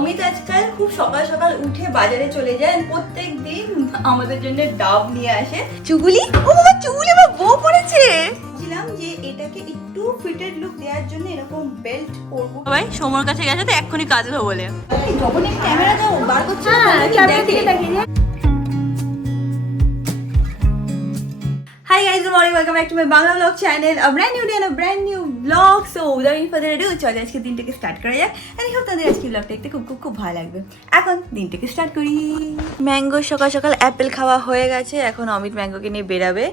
অমিত আজকাল খুব সকাল সকাল উঠে বাজারে চলে যায়, প্রত্যেক দিন আমাদের জন্য ডাব নিয়ে আসে। চুগুলি, ও বাবা চুগুলি আমার বউ পড়েছে। বলছিলাম যে এটাকে একটু ফিটেড লুক দেওয়ার জন্য এরকম বেল্ট পরবো। ভাই সমর কাছে গেছে তো এক্ষুনি কাজে বলে যখন এই ক্যামেরাটা বার করছে দেখে। Hi guys, good morning, welcome back to my Bangla vlog channel. A brand new day and a brand new vlog. So without any further ado, চলো আজকে দিনটাকে স্টার্ট করা যাক। And I hope তাদের আজকে vlogটা দেখতে খুব ভালো লাগবে। এখন দিনটাকে স্টার্ট করি। ম্যাঙ্গো সকাল সকাল অ্যাপেল খাওয়া হয়ে গেছে, এখন অমিত ম্যাঙ্গোকে নিয়ে বেরাবে।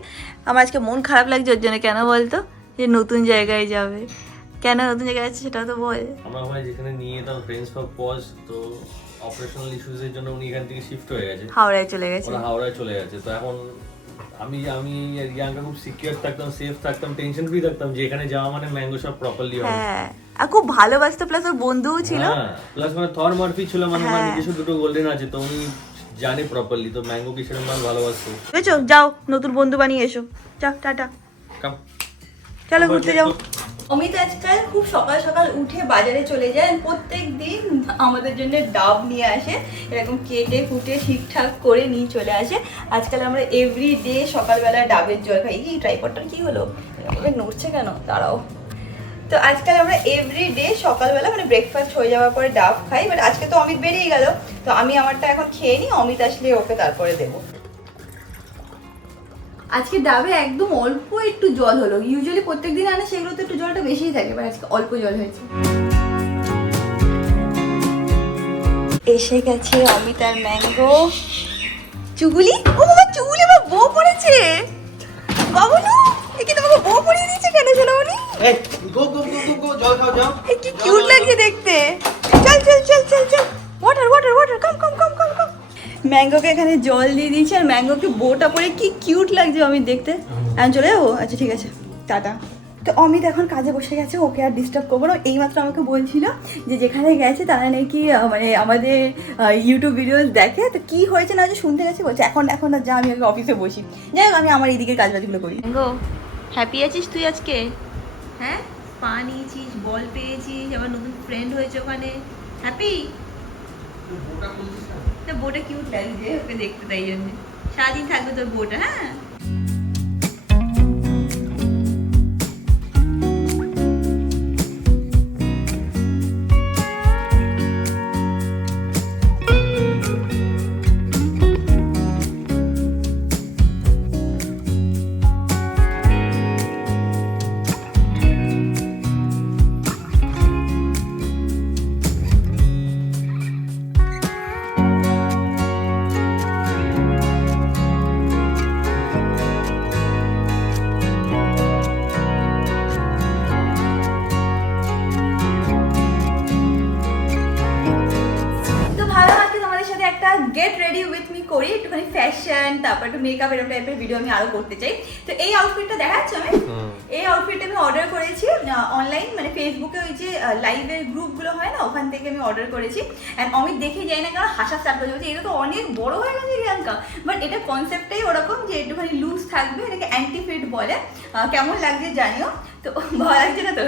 আমার আজকে মন খারাপ লাগছে ওর জন্য। কেন বলতো? যে নতুন জায়গায় যাবে। কেন নতুন জায়গায় যাচ্ছে সেটাও তো বল। আমরা ভাই যেখানে নিয়ে যেতাম ফ্রেন্ডস ফর পজ, তো অপারেশনাল ইস্যুস এর জন্য উনি এখান থেকে শিফট হয়ে গেছে, হাওড়ায় চলে গেছে। ওরা হাওড়ায় চলে গেছে। তো এখন আমি রিয়াঙ্কা খুব সিকিউর থাকতাম, সেফ থাকতাম, টেনশন ফ্রি থাকতাম যে এখানে যাওয়া মানে ম্যাঙ্গো সব প্রপারলি হবে। হ্যাঁ, আর খুব ভালোবাসতো, প্লাস ওর বন্ধুও ছিল। হ্যাঁ, প্লাস মানে থর মারফি ছিল, মানে আমার নিজস্ব দুটো গোল্ডেন আছে, তো উনি জানে প্রপারলি, তো ম্যাঙ্গো কি সেরকম ভাবে ভালোবাসতো। বুঝছো, যাও নতুন বন্ধু বানিয়ে এসো। যাও, টাটা, কাম চলো ঘুরতে যাও। অমিত আজকাল খুব সকাল সকাল উঠে বাজারে চলে যায়, প্রত্যেক দিন আমাদের জন্য ডাব নিয়ে আসে, এরকম কেটে কুটে ঠিকঠাক করে নিয়ে চলে আসে। আজকাল আমরা এভরি ডে সকালবেলা ডাবের জল খাই। কি ট্রাইপডটার কি হলো, নড়ছে কেন? দাঁড়াও। তো আজকাল আমরা এভরি ডে সকালবেলা মানে ব্রেকফাস্ট হয়ে যাওয়ার পরে ডাব খাই, বাট আজকে তো অমিত বেরিয়ে গেল, তো আমি আমারটা এখন খেয়ে নিই, অমিত আসলে ওকে তারপরে দেবো। আজকে ডাবে একদম অল্প একটু জল হলো। ইউজুয়ালি প্রত্যেকদিন আনে সেগুলো তো একটু জলটা বেশিই থাকে, বাট আজকে অল্প জল হয়েছে। এসে গেছে অমিত আর ম্যাঙ্গো। চুগুলি, ও বাবা চুগুলি আমার বউ পড়েছে। বাবুলু, একে তোমাকে বউ পড়িয়ে দিয়েছে কেন সোনামণি? এই গো গো গো গো গো জল খাও যাও। এই কি কিউট লাগছে দেখতে। চল চল চল চল চল, ওয়াটার ওয়াটার ওয়াটার, কাম কাম কাম কাম কাম। ম্যাঙ্গোকে এখানে জল দিয়ে দিয়েছি, আর ম্যাঙ্গোকে বউটা পরে কি কিউট লাগছে অমিত দেখতে। আমি চলে যাবো? আচ্ছা ঠিক আছে, টাটা। তো অমিত এখন কাজে বসে গেছে, ওকে আর ডিস্টার্ব করবো না। এইমাত্র আমাকে বলছিল যে যেখানে গেছে তারা নাকি মানে আমাদের ইউটিউব ভিডিওস দেখে, তো কি হয়েছে না যে শুনতে গেছে, বলছে এখন এখন যা আমি আগে অফিসে বসি। যাই হোক, আমি আমার এইদিকে কাজবাজগুলো করি। ম্যাঙ্গো, হ্যাপি আছিস তুই আজকে? হ্যাঁ, পা নিয়েছিস, বল পেয়েছিস, আবার নতুন ফ্রেন্ড হয়েছে ওখানে। হ্যাপি? বউটা কিউট লাগছে ওকে দেখতে, তাই জন্য সারাদিন থাকবে তোর বউটা। হ্যাঁ, গেট রেডি উইথ মি করি, একটুখানি ফ্যাশন, তারপর একটু মেকআপ, এরকম টাইপের ভিডিও আমি আরো করতে চাই। তো এই আউটফিটটা দেখাচ্ছ আমি, এই আউটফিটটা আমি অর্ডার করেছি অনলাইন, মানে ফেসবুকে ওই যে লাইভের গ্রুপগুলো হয় না, ওখান থেকে আমি অর্ডার করেছি। অ্যান্ড অমিত দেখে যাই না কেন হাসা স্টার্ট করে বলছে এটা তো অনেক বড় হয়ে গেছে রিয়াঙ্কা, বাট এটা কনসেপ্টটাই ওরকম যে একটুখানি লুজ থাকবে, এটাকে অ্যান্টি ফিট বলে। কেমন লাগছে জানিও। তো ভালো লাগছে না তো?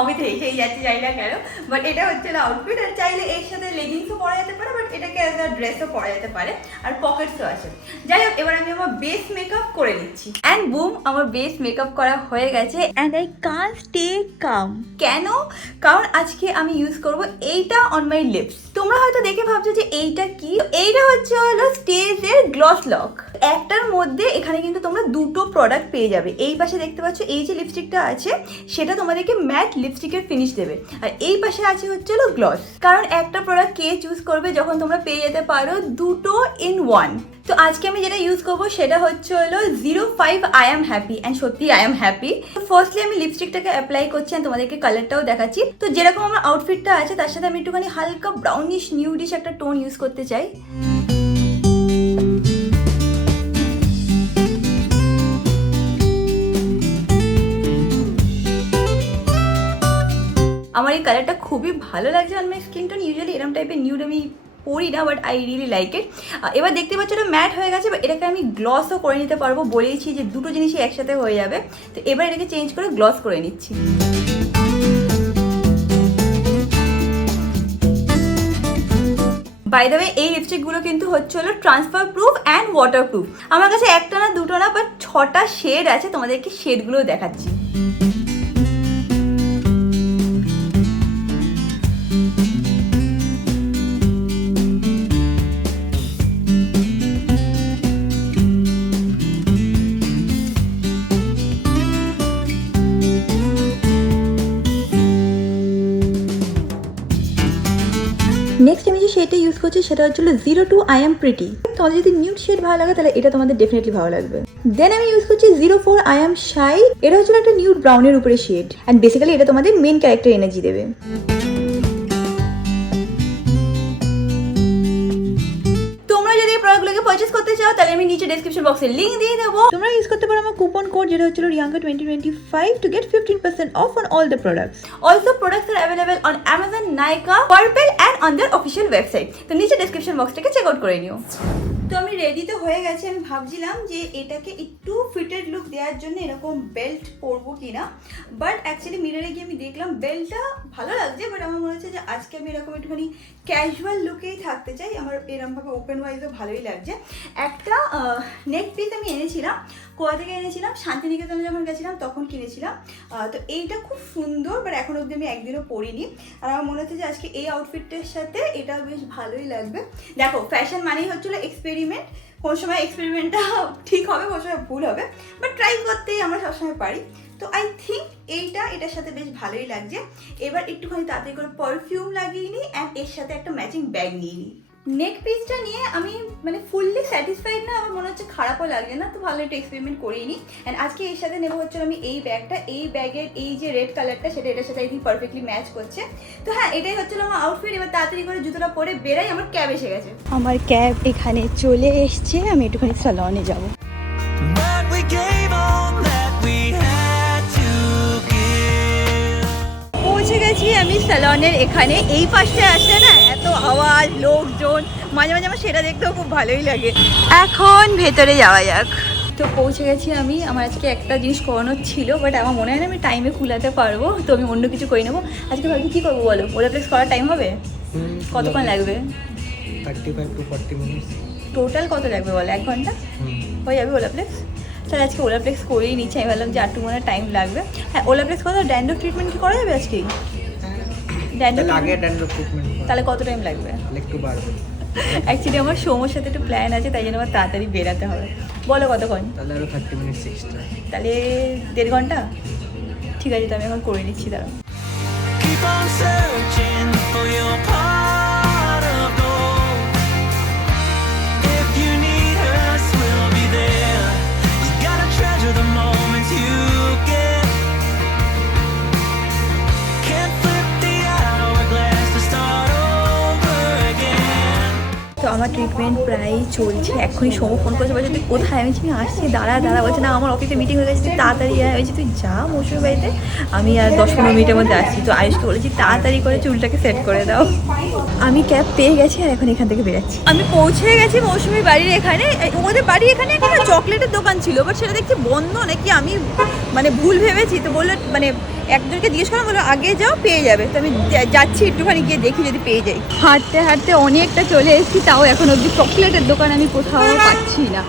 অমিত হেসেই যাচ্ছে, চাই না কেন, বাট এটা হচ্ছে না আউটফিট। আর চাইলে এর সাথে লেগিংসও পরা যেতে পারে, বাট এটাকে অ্যাজ আ ড্রেসও পরা যেতে পারে, আর পকেটসও আছে। যাই হোক, এবার আমি আমার বেস মেকআপ করে নিচ্ছি। অ্যান্ড বুম, আমার বেস মেকআপ করা হয়ে গেছে। And I can't stay calm. কেন? কারণ আজকে আমি ইউজ করব এইটা অন মাই লিপস। তোমরা হয়তো দেখে ভাবছো যে এইটা কি। এইটা হচ্ছে হলো স্টেজের গ্লস লক। একটার মধ্যে এখানে কিন্তু তোমরা দুটো প্রোডাক্ট পেয়ে যাবে। এই পাশে দেখতে পাচ্ছ এই যে লিপস্টিকটা আছে, সেটা তোমাদেরকে ম্যাট লিপস্টিকের ফিনিশ দেবে, আর এই পাশে আছে হচ্ছে হলো গ্লস। কারণ একটা প্রোডাক্ট কে চুজ করবে যখন তোমরা পেয়ে যেতে পারো দুটো ইন ওয়ান। তো আজকে আমি যেটা ইউজ করবো সেটা হচ্ছে হলো 05 আই এম হ্যাপি। অ্যান্ড সত্যি আই এম হ্যাপি। তো ফার্স্টলি আমি লিপস্টিকটাকে অ্যাপ্লাই করছি, আর তোমাদেরকে কালারটাও দেখাচ্ছি। তো যেরকম আমার আউটফিটটা আছে তার সাথে আমি একটুখানি হালকা ব্রাউনিশ নিউডিশ একটা টোন ইউজ করতে চাই। আমার এই কালারটা খুবই ভালো লাগছে on my skin tone. Usually এরকম টাইপের নিউড আমি পরি না, but I really like it. এবার দেখতে পাচ্ছ এটা ম্যাট হয়ে গেছে, বা এটাকে আমি গ্লসও করে নিতে পারবো। বলেইছি যে দুটো জিনিসই একসাথে হয়ে যাবে। তো এবার এটাকে চেঞ্জ করে গ্লস করে নিচ্ছি। বাই দ্য ওয়ে এই লিপস্টিকগুলো কিন্তু হচ্ছে হলো transfer proof and water proof. আমার কাছে একটা না দুটো না বাট 6টা শেড আছে, তোমাদেরকে শেডগুলো দেখাচ্ছি। নেক্সট আমি যে শেডটা ইউজ করছি সেটা হচ্ছিল 02 I am pretty। তোমাদের যদি নিউড শেড ভালো লাগে তাহলে এটা তোমাদের ডেফিনেটলি ভালো লাগবে। দেন আমি ইউজ করছি 04 I am shy। এটা হচ্ছে একটা নিউড ব্রাউনের উপরে শেড অ্যান্ড বেসিক্যালি এটা তোমাদের মেন ক্যারেক্টার এনার্জি দেবে। তোমরা যদি এই প্রোডাক্টগুলোকে পারচেজ করতে চাও তাহলে আমি নিচে ডেসক্রিপশন বক্সে লিংক দিয়ে দেবো। তোমরা ইউজ করতে পারো আমার কুপন কোড যেটা হচ্ছে Riyanka 2025 to get 15% off on all the products. Also products are available on Amazon, Nykaa, Purple and on their official website. তো নিচে ডেসক্রিপশন বক্সটাকে চেক আউট করে নিও। তো আমি রেডি তো হয়ে গেছি। আমি ভাবছিলাম যে এটাকে একটু ফিটেড লুক দেওয়ার জন্য এরকম বেল্ট পরবো কিনা, বাট অ্যাকচুয়ালি মিররে গিয়ে আমি দেখলাম বেল্টটা ভালো লাগছে, বাট আমার মনে হচ্ছে যে আজকে আমি এরকম একটুখানি ক্যাজুয়াল লুকেই থাকতে চাই। আমার এরকমভাবে ওপেন ওয়াইজও ভালোই লাগছে। একটা নেক পিস আমি এনেছিলাম, কোয়া থেকে এনেছিলাম, শান্তিনিকেতনে যখন গেছিলাম তখন কিনেছিলাম। তো এইটা খুব সুন্দর, বাট এখন অবধি আমি একদিনও পরিনি। আর আমার মনে হচ্ছে যে আজকে এই আউটফিটটার সাথে এটা বেশ ভালোই লাগবে। দেখো ফ্যাশন মানেই হচ্ছিলো এক্সপেরিমেন্ট। কোন সময় এক্সপেরিমেন্টটা ঠিক হবে, কোন সময় ভুল হবে, বাট ট্রাই করতেই আমরা সবসময় পারি। তো আই থিঙ্ক এটার সাথে বেশ ভালোই লাগছে। এবার একটুখানি তাড়াতাড়ি করে পারফিউম লাগিয়ে নিই অ্যান্ড এর সাথে একটা ম্যাচিং ব্যাগ নিয়ে নিই। নেক পিসটা নিয়ে আমি মানে ফুললি স্যাটিসফাইড না, আমার মনে হচ্ছে খারাপও লাগছে না, তো ভালো একটা এক্সপেরিমেন্ট করেই নিই। অ্যান্ড আজকে এর সাথে নেবো হচ্ছে আমি এই ব্যাগটা। এই ব্যাগের এই যে রেড কালারটা সেটা এটার সাথে আই থিঙ্ক পারফেক্টলি ম্যাচ করছে। তো হ্যাঁ, এটাই হচ্ছিল আমার আউটফিট। এবার তাড়াতাড়ি করে জুতোটা পরে বেরাই, আমার ক্যাব এসে গেছে। আমার ক্যাব এখানে চলে এসছে, আমি একটুখানি স্যালনে যাবো। পৌঁছে গেছি আমি স্যালনের এখানে। এই পাশে আসলে না এত আওয়াজ, লোকজন, মাঝে মাঝে আমার সেটা দেখতেও খুব ভালোই লাগে। এখন ভেতরে যাওয়া যাক। তো পৌঁছে গেছি আমি। আমার আজকে একটা জিনিস করানোর ছিল, বাট আমার মনে হয় না আমি টাইমে খুলাতে পারবো, তো আমি অন্য কিছু করে নেবো। আজকে ভাবছি কী করবো বলো, ওলাপ্লেক্স করার টাইম হবে? কতক্ষণ লাগবে? 35 to 40 minutes। টোটাল কত লাগবে বলো? 1 ঘন্টা হয়ে যাবে ওলাপ্লেক্স? তাহলে আজকে ওলাপ্লেক্স করেই নিচ্ছি। আমি ভাবলাম যে আটটু মনে টাইম লাগবে। হ্যাঁ, ওলাপ্লেক্স কত ড্যান্ড্রফ ট্রিটমেন্ট কি করা যাবে আজকেই? ড্যান্ড্রফ ট্রিটমেন্ট তাহলে কত টাইম লাগবে? একটু বাড়বে। অ্যাকচুয়ালি আমার সৌমর সাথে একটু প্ল্যান আছে, তাই জন্য আমার তাড়াতাড়ি বেরাতে হবে। বলো কতক্ষণ? তাহলে আরো 30 মিনিটস এক্সট্রা। তাহলে 1.5 ঘন্টা। ঠিক আছে, তো আমি এখন করে নিচ্ছি, দাঁড়াও। Keep on searching for your pot of gold. If you need us, we'll be there. You gotta treasure the moments you get. Can't flip the hourglass to start over again. তো আমার ট্রিটমেন্ট প্রায় চলছে। এখনই সৌম phone করেছে, বলছে তুই কোথায়? আমি আসছি, দাঁড়া বলছে না আমার অফিসে মিটিং হয়ে গেছে, তুই তাড়াতাড়ি হয়েছে, তুই যা মৌসুমি বাড়িতে, আমি আর 10-15 মিনিটের মধ্যে আসছি। তো আয়ুষকে বলেছি তাড়াতাড়ি করে চুলটাকে সেট করে দাও। আমি ক্যাব পেয়ে গেছি আর এখন এখান থেকে বেরাচ্ছি। আমি পৌঁছে গেছি মৌসুমির বাড়ির এখানে। ওদের বাড়ির এখানে একটা চকলেটের দোকান ছিল, বাট সেটা দেখছি বন্ধ, নাকি আমি মানে ভুল ভেবেছি। তো বললো মানে একজনকে জিজ্ঞেস করলাম, বললো আগে যাও পেয়ে যাবে। তো আমি যাচ্ছি, একটুখানি গিয়ে দেখি যদি পেয়ে যাই। হাঁটতে হাঁটতে অনেকটা চলে এসেছি, তাও এখন অবধি চকলেটের দোকান আমি কোথাও পাচ্ছি না।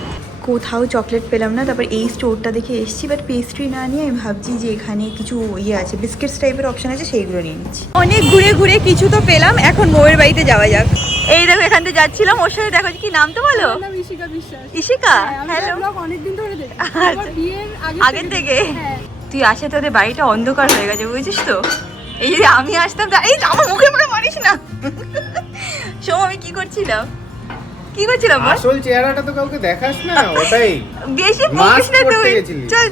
কোথাও চকলেট পেলাম না। তারপর এই স্টোরটা দেখে এসেছি, বাট পেস্ট্রি না নিয়ে আমি ভাবছি যে এখানে কিছু আছে, বিস্কিটস টাইপের অপশন আছে, সেইগুলো নিয়ে নিচ্ছি। অনেক ঘুরে ঘুরে কিছু তো পেলাম, এখন বউয়ের বাড়িতে যাওয়া যাক। এই দেখো এখান থেকে যাচ্ছিলাম, ওর সাথে দেখো কি নাম তো বলো? ইশিকা। হ্যালো, অনেকদিন ধরে দেখি। আচ্ছা, আগের থেকে? তুই আসে তোদের বাড়িটা অন্ধকার হয়ে গেছে, বুঝেছিস তো? এই যদি আমি আসতাম, এই আমার মুখে মুখে মারিস না। শোন আমি কি করছিলাম বল? আসল চেহারাটা তো কাউকে দেখাস না, ওটাই বেশি বকিস না তুই। চল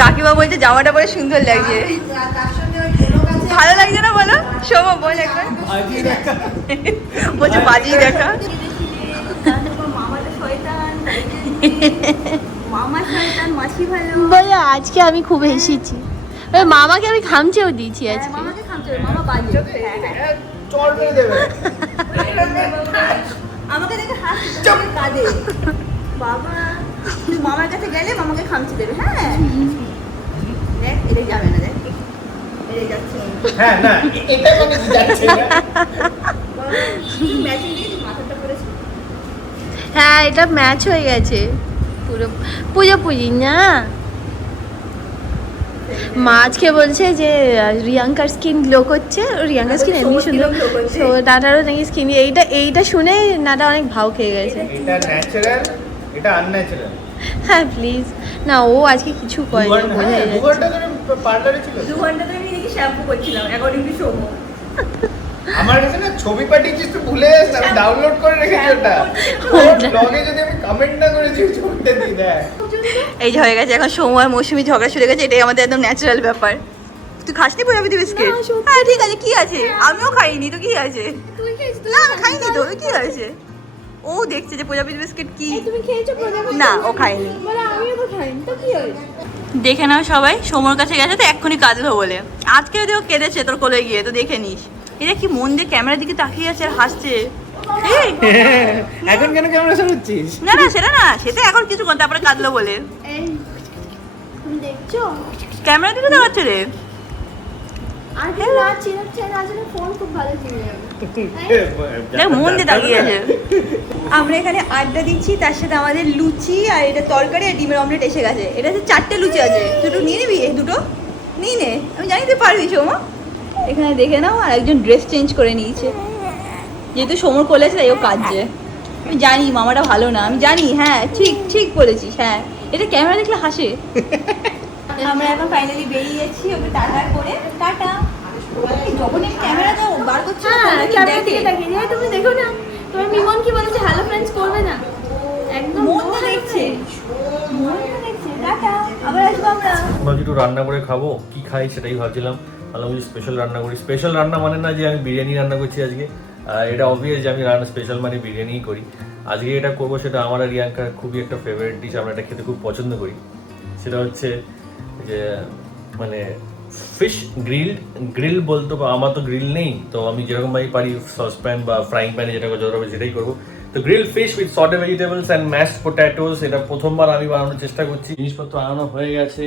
কাকিমা বলছে জামাটা পরে সুন্দর লাগছে। ভালো লাগছে না বলো? শোভা বল একবার। বলছে বাজি দেখা। মামা শয়তান, মাসি ভালো। বলো আজকে আমি খুব হেসেছি। মামাকে আমি খামচেও দিয়েছি আজকে। মামাকে খামছে, মামা বাজি। চল মেরে দেবে। আমাকে দেখে হাসছে, কাঁদে। বাবা তুই মামার কাছে গেলে মামাকে খামচি দেবে। হ্যাঁ দেখ, এটা যাবে না, দেখ এটা যাচ্ছে। হ্যাঁ না, এটা কোনো যাচ্ছে না। ম্যাচিং দিয়ে হ্যাঁ এটা ম্যাচ হয়ে গেছে পুরো পুজোপুজি না। মা আজকে বলছে যে রিয়াঙ্কার স্কিন গ্লো করছে, রিয়াঙ্কার স্কিন এমনি সুন্দর, তো নাটারও নাকি স্কিন, এইটা শুনে নাটা অনেক ভাও খেয়ে গেছে। এটা ন্যাচারাল, এটা আনন্যাচারাল। হ্যাঁ প্লিজ না, ও আজকে কিছু করে বোঝাই যাচ্ছে। 2 ঘন্টা ধরে পার্লারে ছিল। 2 ঘন্টা ধরে আমি দেখি শ্যাম্পু করছিলাম অ্যাকর্ডিং টু সৌম। আমার কাছে না ছবি পাঠিয়েছিস তুই ভুলে যাস না, আমি ডাউনলোড করে রেখেছি ওটা। ব্লগে যদি আমি কমেন্ট না করেছি ছবিটা দিয়ে দেখ। এই যে হয়ে গেছে এখন সৌম আর মৌসুমি ঝগড়া শুরু গেছে, এটাই আমাদের একদম ন্যাচারাল ব্যাপার। তুই খাসনি প্রজাপতি বিস্কিট? হ্যাঁ ঠিক আছে, কি আছে, আমিও খাইনি তো কি আছে, না আমি খাইনি তো কি আছে। ও দেখছে যে প্রজাপতি বিস্কিট কি, তুমি খেয়েছো প্রজাপতি? না ও খায়নি। মানে আমিও তো খাইনি, তো কি হয়েছে? দেখে নাও সবাই, সৌমর কাছে গেছে তো এক্ষুনি কাঁদলো বলে, আজকে যদি ও কেঁদেছে তোর কোলে গিয়ে তো দেখে নিস। এটা কি মন দিয়ে ক্যামেরার দিকে তাকিয়ে আছে আর হাসছে। এই, এখন কেন ক্যামেরা চালাচ্ছিস? না না সেটা না, সেটা এখন কিছু করতে, তারপরে কাঁদলো বলে। এই তুমি দেখছো? ক্যামেরা দিকে দেখাচ্ছে রে। আর কি না চিনাচ্ছে না চিনে ফোন খুব ভালো চিনে যাবে। দেখ মন দিয়ে তাকিয়ে আছে। আমরা এখানে আড্ডা দিচ্ছি, তার সাথে আমাদের লুচি আর এটা তরকারি আর ডিমের অমলেট এসে গেছে। এটা হচ্ছে 4টে লুচি আছে, দুটো নিয়ে নিবি? এই দুটো নিয়ে নে, আমি জানি তুই পারবি সোমা। এখানে দেখে নাও, আর একজন ড্রেস চেঞ্জ করে নিয়েছে, যেহেতু সোমর কোলে আছে তাই ও কাঁদছে। আমি জানি মামাটা ভালো না, আমি জানি, হ্যাঁ ঠিক ঠিক বলেছিস, হ্যাঁ এটা ক্যামেরা দেখলে হাসে। আমরা এখন ফাইনালি বেরিয়ে যাচ্ছি, ওকে টাটা করে, টাটা। যখন ক্যামেরা তো বার করছে না, হ্যাঁ দেখে। ক্যামেরা দিকে তাকিয়ে যায়, তুমি দেখো না তোমার মিমন কি বলেছে, হ্যালো ফ্রেন্ডস করবে না? একদম মন তো দেখছে, মন তো দেখছে, টাটা, আবার আসবো আমরা। ভাবছি একটু রান্না করে খাবো, কি খাই সেটাই ভাবছিলাম। ভাবলাম যে স্পেশাল রান্না করি। স্পেশাল রান্না মানে না যে আমি বিরিয়ানি রান্না করছি আজকে, এটা অবভিয়াস যে আমি রান্না স্পেশাল মানে বিরিয়ানিই করি। আজকে এটা করবো, সেটা আমার আর রিয়াঙ্কার খুবই একটা ফেভারিট ডিশ, আমরা এটা খেতে খুব পছন্দ করি। সেটা হচ্ছে যে মানে ফিশ গ্রিল বলতো, আমার তো গ্রিল নেই, তো আমি যেরকমভাবে পারি সসপ্যান বা ফ্রাইং প্যানে যেটা যত হবে সেটাই করবো। তো grill fish with sauteed vegetables and mashed potatoes, এটা প্রথমবার আমি বানানোর চেষ্টা করছি। জিনিসপত্র আনানো হয়ে গেছে।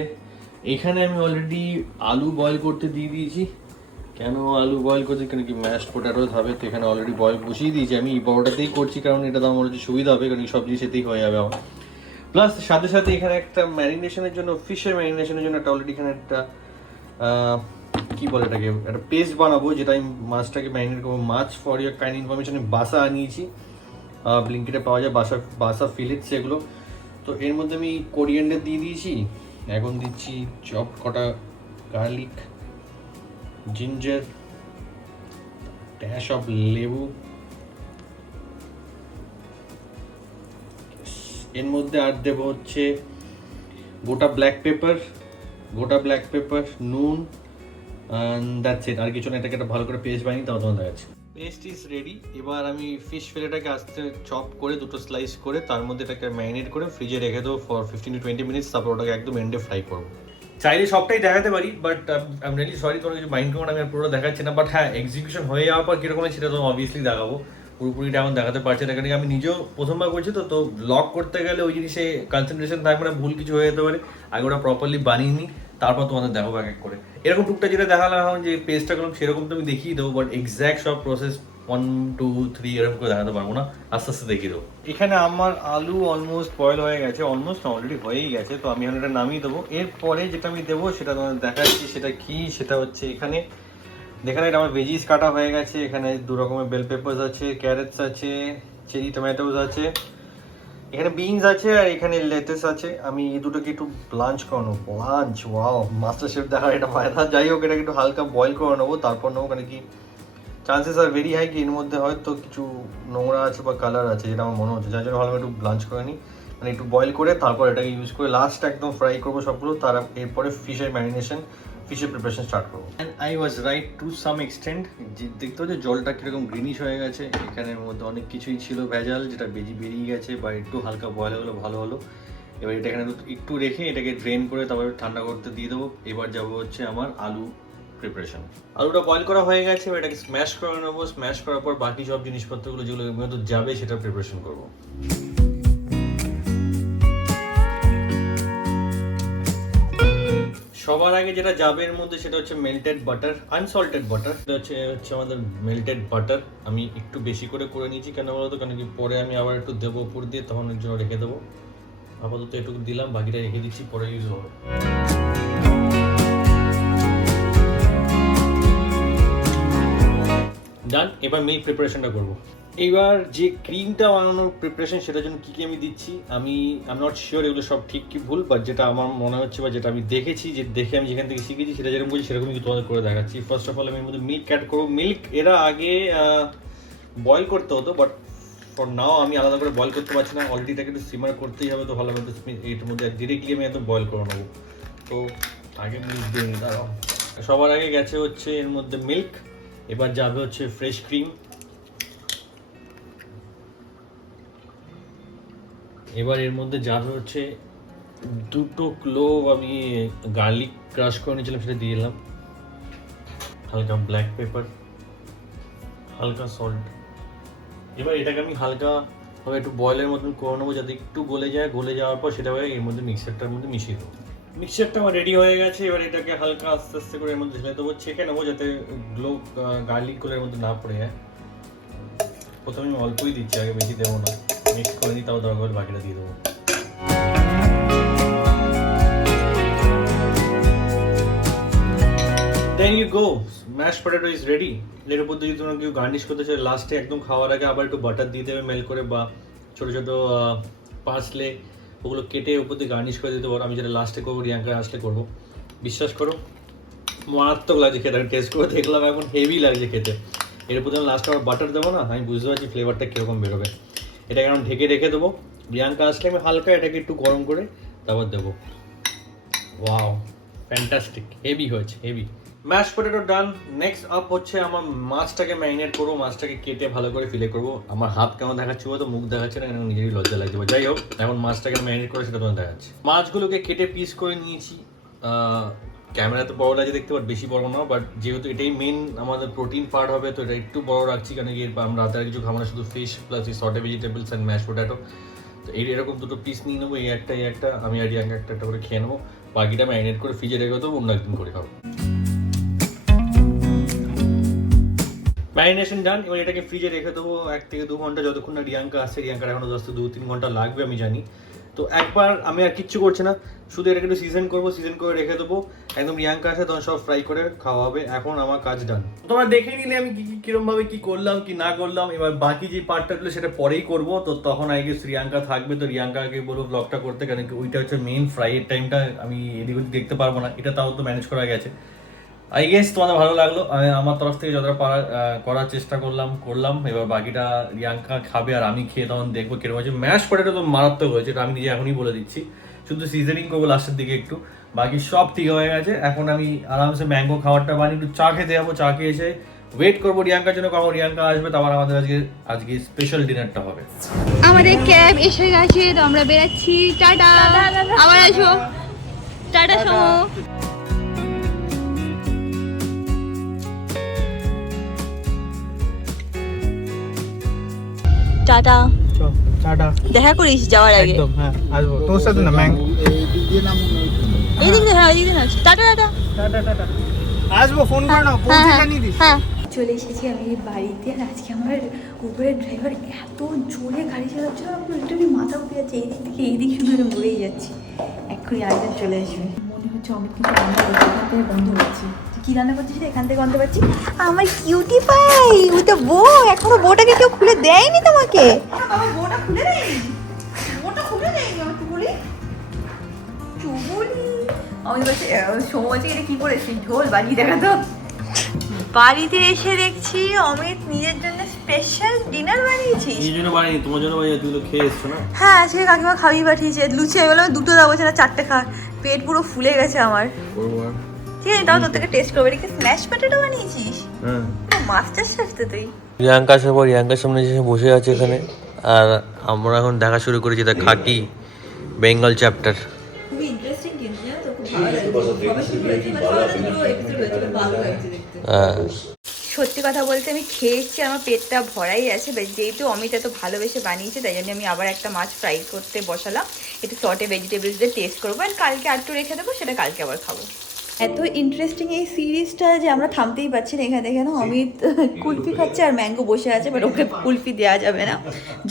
এখানে আমি অলরেডি আলু বয়েল করতে দিয়ে দিয়েছি। কেন আলু বয়েল করছি, কেন কি ম্যাশড পোট্যাটোস হবে, তো এখানে অলরেডি বয়েল বসিয়ে দিয়েছি। আমি এই বড়টাতেই করছি কারণ এটা তো আমার হচ্ছে সুবিধা হবে, কারণ এই সব জিনিস এতেই হয়ে যাবে আমার। প্লাস সাথে সাথে এখানে একটা ম্যারিনেশনের জন্য, ফিশের ম্যারিনেশনের জন্য একটা অলরেডি এখানে একটা কি বলে এটাকে, একটা পেস্ট বানাবো, যেটা আমি মাছটাকে ম্যারিনেট করবো। মাছ ফর ইয়ার কাইন্ড ইনফরমেশন, বাসা আনিয়েছি, ব্লিঙ্কিটে পাওয়া যায় বাসা ফিলিটস এগুলো। তো এর মধ্যে আমি কোরিয়ান্ডার দিয়ে দিয়েছি, এখন দিচ্ছি চপ কটা গার্লিক, জিঞ্জার, ড্যাশ অফ লেবু, এর মধ্যে আর দেবো হচ্ছে গোটা ব্ল্যাক পেপার, নুন, দ্যাটস ইট। আর কিছু না, এটাকে একটা ভালো করে পেস্ট বানিয়ে তাও তোমাদের আছে। Paste is ready. এবার আমি ফিশ ফিলেটাকে আস্তে চপ করে দুটো স্লাইস করে তার মধ্যে এটাকে ম্যারিনেট করে ফ্রিজে রেখে দেবো ফর 15 to 20 মিনিটস, তারপর ওটাকে একদম এন্ডে ফ্রাই করবো। চাইলে সবটাই দেখাতে পারি, but I am really sorry, তোমরা কিছু মাইন্ড করো না, আমি আর পুরো দেখাচ্ছি না। বাট হ্যাঁ, এক্সিকিউশন হয়ে যাওয়ার পর কীরকম হয় সেটা তো অবভিয়াসলি দেখাবো। পুরোপুরিটা এখন দেখাতে পারছি না, কারণ আমি নিজেও প্রথমবার করছি তো ব্লগ করতে গেলে ওই জিনিসে কনসেন্ট্রেশন থাকবে না, ভুল কিছু হয়ে যেতে পারে। আগে ওটা প্রপারলি বানিয়ে নিই, তারপর তোমাদের দেখাবো এক এক করে। এরকম টুকটা যেটা দেখালাম এখন যে পেস্টটা করলাম, সেরকম তো আমি দেখিয়ে দেবো, বাট এক্স্যাক্ট সব প্রসেস 1, 2, 3 এরকম করে দেখাতে পারবো না, আস্তে আস্তে দেখিয়ে দেবো। এখানে আমার আলু অলমোস্ট বয়েল হয়ে গেছে, অলমোস্ট অলরেডি হয়েই গেছে, তো আমি এখন এটা নামিয়ে দেবো। এরপরে যেটা আমি দেবো সেটা তোমাদের দেখাচ্ছি, সেটা কি, সেটা হচ্ছে এখানে এটা আমার ভেজিস কাটা হয়ে গেছে। এখানে 2 রকমের বেল পেপারস আছে, ক্যারেটস আছে, চেরি টমেটোস আছে, এখানে বিনস আছে, আর এখানে লেটাস আছে। আমি এই দুটোকে একটু ব্লাঞ্চ করে নেবো। ওয়াও, মাস্টার শেফ দেখার এটা ফায়দা। যাই হোক, এটাকে একটু হালকা বয়েল করে নেবো, তারপর নেবো, কারণ কি চান্সেস আর ভেরি হাই কি এর মধ্যে হয়তো কিছু নোংরা আছে বা কালার আছে, যেটা আমার মনে হচ্ছে, যার জন্য ভালো একটু ব্লাঞ্চ করে নিই, মানে একটু বয়েল করে তারপর এটাকে ইউজ করে লাস্ট একদম ফ্রাই করবো সবগুলো। এরপরে ফিশের প্রিপারেশন স্টার্ট করবো। And I was right to some extent. দেখতে হচ্ছে জলটা কিরকম গ্রিনিশ হয়ে গেছে, এখানের মধ্যে অনেক কিছুই ছিল ভেজাল, যেটা বেরিয়ে গেছে বা একটু হালকা বয়েল হলো ভালো হলো। এবার এটা এখানে একটু রেখে এটাকে ড্রেন করে তারপরে ঠান্ডা করতে দিয়ে দেবো। এবার যাবো হচ্ছে আমার আলু প্রিপারেশন। আলুটা বয়েল করা হয়ে গেছে, এবার এটাকে স্ম্যাশ করে নেবো। স্ম্যাশ করার পর বাকি সব জিনিসপত্রগুলো যেগুলো এর মধ্যে যাবে সেটা প্রিপারেশন করবো। সবার আগে যেটা যাবে এর মধ্যে সেটা হচ্ছে মেল্টেড বাটার, আনসল্টেড বাটার। এটা হচ্ছে আমাদের মেল্টেড বাটার। আমি একটু বেশি করে নিয়েছি, কেন বলতো, কারণ কি পরে আমি আবার একটু দেবো উপর দিয়ে, তখন এর জন্য রেখে দেবো। আপাতত এটুকু দিলাম, বাকিটা রেখে দিচ্ছি, পরে ইউজ হবে। ডান। এবার মিল্ক প্রিপারেশনটা করবো। এইবার যে ক্রিমটা বানানোর প্রিপারেশন, সেটার জন্য কী কী আমি দিচ্ছি আমি নট শিওর এগুলো সব ঠিক কি ভুল, বাট যেটা আমার মনে হচ্ছে বা যেটা আমি দেখেছি, যে দেখে আমি যেখান থেকে শিখেছি, সেটা যেরকম বলছি সেরকমই তোমাদের করে দেখাচ্ছি। ফার্স্ট অফ অল আমি এর মধ্যে মিল্ক অ্যাড করবো। মিল্ক এরা আগে বয়েল করতে হতো, বাট ফর নাও আমি আলাদা করে বয়েল করতে পারছি না। অলরেডি এটাকে একটু সিমার করতেই হবে, তো ভালো মতো এটার মধ্যে ডিরেক্টলি আমি একদম বয়েল করে নেবো। তো আগে মিল্ক দিয়ে নিই, দাঁড়াও। সবার আগে গেছে হচ্ছে এর মধ্যে মিল্ক, এবার যাবে হচ্ছে ফ্রেশ ক্রিম। এবার এর মধ্যে যাবে হচ্ছে 2 ক্লোভ আমি গার্লিক ক্রাশ করে নিয়েছিলাম, সেটা দিয়ে দিলাম। হালকা ব্ল্যাক পেপার, হালকা সল্ট। এবার এটাকে আমি হালকা একটু বয়েলের মতন করে নেবো, যাতে একটু গলে যায়। গলে যাওয়ার পর সেটা এর মধ্যে মিক্সারটার মধ্যে মিশিয়ে দেবো। মিক্সচারটা আমার রেডি হয়ে গেছে। এবার এটাকে হালকা আস্তে আস্তে করে এর মধ্যে ঢেলে দেবো, ছেঁকে নেবো, যাতে গার্লিকগুলো এর মধ্যে না পড়ে যায়। প্রথমে আমি অল্পই দিচ্ছি, আগে বেশি দেবো না। মিক্স করে নিই, তাও দরকার বাকিটা দিয়ে দেবো। Then you go, mashed potato is ready. এর উপর দিয়ে তোমরা কেউ গার্নিশ করতে চাই, লাস্টে একদম খাওয়ার আগে আবার একটু বাটার দিয়ে দেবে মেল্ট করে, বা ছোটো ছোটো পার্সলে ওগুলো কেটে উপর দিয়ে গার্নিশ করে দিতে পারো। আমি যেটা লাস্টে করবো, রিয়াঙ্কা আসলে করবো। বিশ্বাস করো মারাত্মক লাগছে খেতে, টেস্ট করে দেখলাম, এখন হেভি লাগছে খেতে। এর উপর যখন লাস্টে আবার বাটার দেবো না, আমি বুঝতে পারছি ফ্লেভারটা কীরকম বেরোবে। এটাকে আমি ঢেকে রেখে দেবো। রিয়াঙ্কা আসলে আমি হালকা এটাকে একটু গরম করে তারপর দেবো। ওয়াও, ফ্যান্টাস্টিক, হেভি হয়েছে, হেভি। ম্যাশ পটেটো ডান। নেক্সট আপ হচ্ছে আমার মাছটাকে ম্যারিনেট করবো। মাছটাকে কেটে ভালো করে ফিলে করবো। আমার হাত কেমন দেখাচ্ছে তো মুখ দেখাচ্ছে না, কেন নিজেরই লজ্জা লাগছে। যাই হোক, এখন মাছটাকে ম্যারিনেট করে সেটা তোমার দেখাচ্ছে। মাছগুলোকে কেটে পিস করে নিয়েছি। ক্যামেরা তো বড় লাগে দেখতে, বাট বেশি বড় না, বাট যেহেতু এটাই মেন আমাদের প্রোটিন পার্ট হবে, তো এটা একটু বড় রাখছি, কারণ কি আমরা রাতে আর কিছু খাবো না, শুধু ফিশ প্লাস এই saute vegetables and mash potato. তো এরকম 2টো পিস নিয়ে নেবো, এই একটা আমি আর রিয়াঙ্কা একটা করে খেয়ে নেবো। বাকিটা ম্যারিনেট করে ফ্রিজে রেখে দেবো, অন্য একদিন করে খাবো। ম্যারিনেশন ডান। এবার এটাকে ফ্রিজে রেখে দেবো 1 থেকে 2 ঘন্টা, যতক্ষণ না রিয়াঙ্কা আসছে। রিয়াঙ্কার এখনো 10 থেকে 2-3 ঘন্টা লাগবে আমি জানি। তো একবার আমি আর কিচ্ছু করছি না, শুধু এটাকে একটু সিজন করবো, সিজন করে রেখে দেবো। একদম রিয়াঙ্কা আসে তখন সব ফ্রাই করে খাওয়া হবে। এখন আমার কাজ ডান। তোমরা দেখে নিলে আমি কিরম ভাবে কি করলাম কি না করলাম। এবার বাকি যে পার্টটা সেটা পরেই করবো। তো তখন আই গেস রিয়াঙ্কা থাকবে, তো রিয়াঙ্কাকে বলবো ব্লগটা করতে, কারণ কি ওইটা হচ্ছে মেইন ফ্রাইয়ের টাইমটা। আমি এদিক ওদিক দেখতে পারবো না, এটা তাও তো ম্যানেজ করা গেছে। আই গেস তোমাদের ভালো লাগলো। আমি আমার তরফ থেকে যতটা করার চেষ্টা করলাম। এবার বাকিটা রিয়াঙ্কা খাবে আর আমি খেয়ে তখন দেখবো কিরকম হয়েছে। ম্যাশ পটেটো তো মারাত্মক হয়েছে, এটা আমি নিজে এখনই বলে দিচ্ছি। শুধু সিজনিং করবো লাস্টের দিকে একটু, বাকি সব ঠিক হয়ে গেছে। এখন আমি আরামসে ম্যাঙ্গো খাবারটা বানিয়ে একটু চা খেতে যাবো। চা খেয়ে এসে ওয়েট করবো রিয়াঙ্কার জন্য, কখন রিয়াঙ্কা আসবে, তারপর আমাদের আজকে স্পেশাল ডিনারটা হবে। আমাদের ক্যাব এসে গেছে, তো আমরা বেরাচ্ছি। টাটা, আবার আসবো। টাটা সমু। Tata, tata. দেখা করিস যাওয়ার আগে। একদম, হ্যাঁ আসবো তোর সাথে না। এই দিক দিয়ে, হ্যাঁ ওই দিক দিয়ে না। Tata tata tata tata. আসবো, ফোন করে নাও, হ্যাঁ পৌঁছে হ্যাঁ জানিয়ে দিস। হ্যাঁ। চলে এসেছি আমি বাড়িতে। আর আজকে আমার উবের ড্রাইভার এত জোরে গাড়ি চালাচ্ছিল, আমার লিটারলি মাথা উঠে যাচ্ছে। এই দিক থেকে এই দিক শুধু ঘুরেই যাচ্ছি। এক্ষুনি আরেকজন চলে আসবে। মনে হচ্ছে অমিত কিছু রান্না করছে, এখান থেকে গন্ধ পাচ্ছি। তুই কী রান্না করছিস? এখান থেকে গন্ধ পাচ্ছি। আমার কিউটি পাই, ওই তো বউ। এখনো বউটাকে কেউ খুলে দেয়নি তোমাকে? আমার বউটা খুলে দেয়নি, বউটা খুলে দেয়নি আমার চুবুলি। আমি বলছি সময় বলছি, এটা কী করেছিস? ঝোল বানিয়ে দেখা তো। বাড়িতে এসে দেখছি অমিত নিজের জন্য স্পেশাল ডিনার বানিয়েছিস। এই জন্য বানিয়ে তোমার জন্য বানিয়ে, তুই তো খেয়ে এসছো না? হ্যাঁ, আজকে কাকিমা খাবি পাঠিয়েছে লুচি। আমি বললাম 2টো দাও, বলছে না 4টে খা। পেট পুরো ফুলে গেছে আমার। ঠিক আছে, তাও তোর থেকে টেস্ট করবো। এটা কি স্ম্যাশ পটেটো বানিয়েছিস? হ্যাঁ। মাস্টার শেফ তো তুই। রিয়াঙ্কা আসার পর রিয়াঙ্কার সামনে এসে বসে আছে এখানে, আর আমরা এখন দেখা শুরু করেছি দ্য খাকি বেঙ্গল চ্যাপ্টার। খুবই ইন্টারেস্টিং কিন্তু, জানো তো, খুব ভালো লাগছে। সবাই শুরু করেছে, মানে সবাই পুরো এপিসোড হয়েছে, ভালো লাগছে দেখতে। সত্যি কথা বলতে আমি খেয়েছি, আমার পেটটা ভরাই আছে। যেহেতু অমিত এত ভালোবেসে বানিয়েছে, তাই জন্য আমি আবার একটা মাছ ফ্রাই করতে বসালাম। একটু সর্টে ভেজিটেবলস দিয়ে টেস্ট করবো। আর কালকে আরেকটু রেখে দেবো, সেটা কালকে আবার খাবো। এত ইন্টারেস্টিং এই সিরিজটা যে আমরা থামতেই পারছি না। এখানে দেখে না অমিত কুলফি খাচ্ছে আর ম্যাঙ্গো বসে আছে, বাট ওকে কুলফি দেওয়া যাবে না।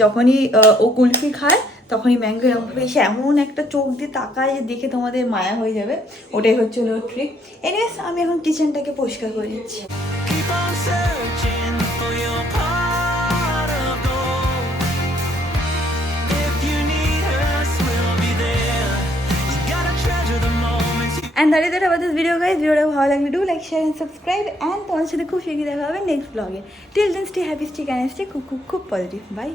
যখনই ও কুলফি খায় তখনই ম্যাঙ্গো এরকম এসে এমন একটা চোখ দিয়ে তাকায় যে দেখে তোমাদের মায়া হয়ে যাবে। ওটাই হচ্ছে ওর ট্রিক। এনিওয়েজ আমি এখন কিচেনটাকে পরিষ্কার করে নিচ্ছি। Keep on searching for your pot of gold. If you need us, we'll be there. You gotta treasure the moments you And that is it about this video, guys. ভিডিওটা ভালো লাগলে do like, share and subscribe. And তোমার সাথে খুব শীঘ্রই দেখা হবে next ব্লগে। Till then, stay happy, stay kind, stay খুব পজিটিভ। বাই।